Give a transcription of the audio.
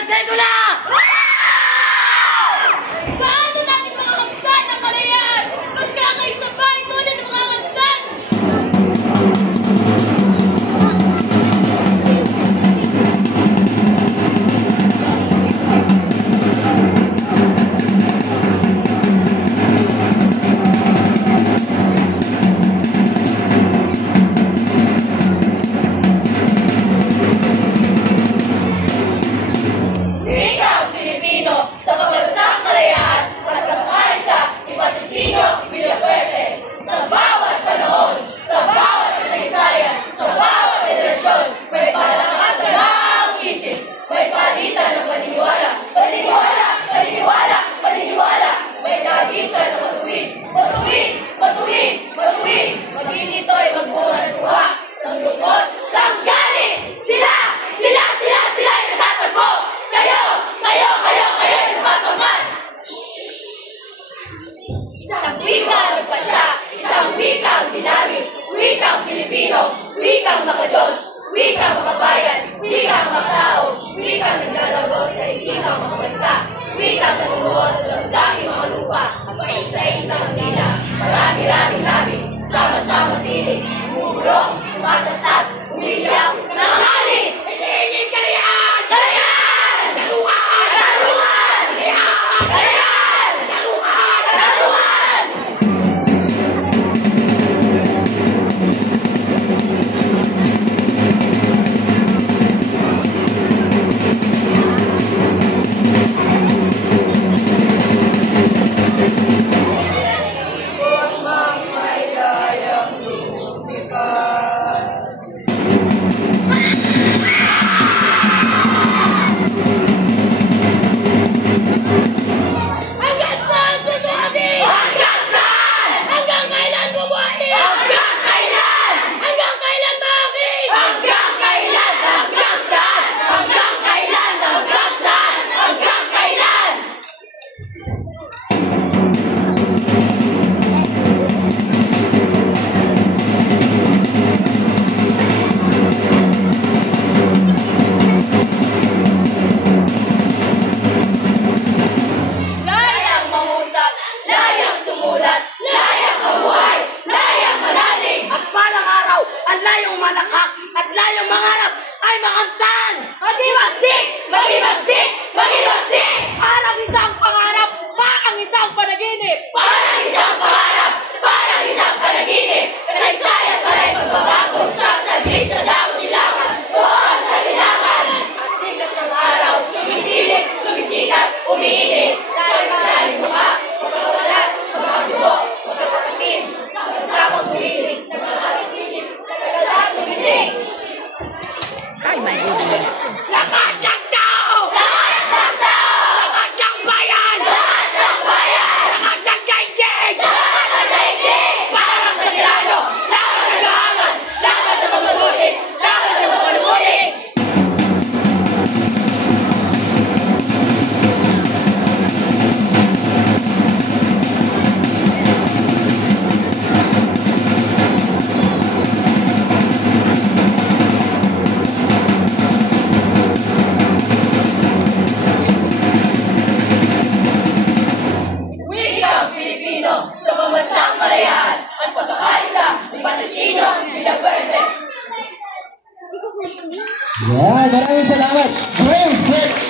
ng sedula! Paano natin makakamtan ang kalayaan? Magkakaisabay tulad ng mga kamtan! Wikang Pilipino, wikang makadiyos, wikang makabayan, wikang makatao, wikang nagdalago sa isipang mga bansa, wikang nanunuot sa damdaming mga lupa, sa isang nila, marami-raming labi, sama-sama piling, bumulong, sumasaksat, umiyak, nanghali, hihingin kalayaan! Kalayaan! Talungan! Talungan! Kalayaan! Kalayaan! Talungan! Talungan! At layong mangarap ay makamtan! Magimagsik! Magimagsik! Magimagsik! Parang isang pangarap, parang isang panaginip! Parang isang pangarap! Parang isang panaginip! Kasaysayan pala'y magbabago sa saglit sa daw silangan! Doon sa silangan! Ang sikat ng araw, sumisilip, sumisikat, umiinit! Sari-sari mukha, magkakawalan, magkakagulo, magkakapatid, sama-samang umisip, nagkakaisip, nagkakalaan, tumiting! Ay, my goodness! Lakas ng tao! Lakas ng tao! Lakas ng bayan! Lakas ng bayan! Lakas ng daigdig! Lakas ng daigdig! Parang sa tirano! Lakas sa gahangan! Lakas sa pagmabuti! Lakas sa pagmabuti! Sa pambansang kalayaan at pagkakaisa ng Patricino Villaverde. Yan, maraming salamat. Great, great.